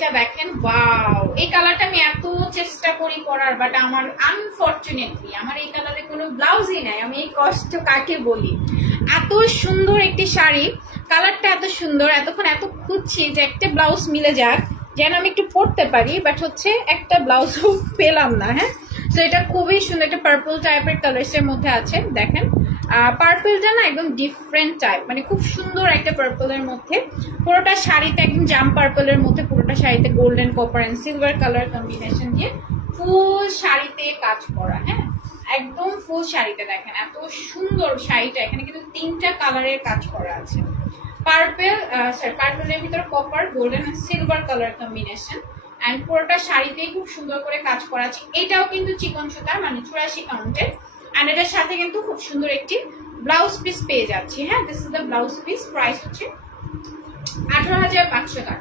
এটা দেখেন বাউ এই কালারটা আমি এত চেষ্টা করি পরার বাট আমার আনফর্চুনেটলি আমার এই কালারে কোনো ব্লাউজই নাই। আমি এই কষ্ট কাকে বলি? এত সুন্দর একটি শাড়ি কালারটা এত সুন্দর, এতক্ষণ এত খুঁজছি যে একটা ব্লাউজ মিলে যাক, যেন আমি একটু পরতে পারি বাট হচ্ছে একটা ব্লাউজও পেলাম না হ্যাঁ? তো এটা খুবই সুন্দর একটা পার্পল টাইপের কালার্সের মধ্যে আছে, দেখেন। পার্পলটা না একদম ডিফারেন্ট টাইপ মানে খুব সুন্দর একটা পার্পলের মধ্যে। পুরোটা শাড়িতে একদম জাম পার্পলের মধ্যে, পুরোটা শাড়িতে golden copper and silver colour combination দিয়ে ফুল শাড়িতে কাজ করা হ্যাঁ? একদম ফুল শাড়িতে দেখেন, এত সুন্দর শাড়িটা, এখানে কিন্তু তিনটা কালারের কাজ করা আছে। পার্পেল সরি পার্পেলের ভিতরে copper golden silver colour combination and পুরোটা শাড়িতেই খুব সুন্দর করে কাজ করা আছে। এটাও কিন্তু চিকন সুতার মানে চুরাশি কাউন্টের। অ্যান্ড এটার সাথে কিন্তু খুব সুন্দর একটি ব্লাউজ পিস পেয়ে যাচ্ছি। হ্যাঁ this is the blouse piece price হচ্ছে আঠারো হাজার পাঁচশো টাকা।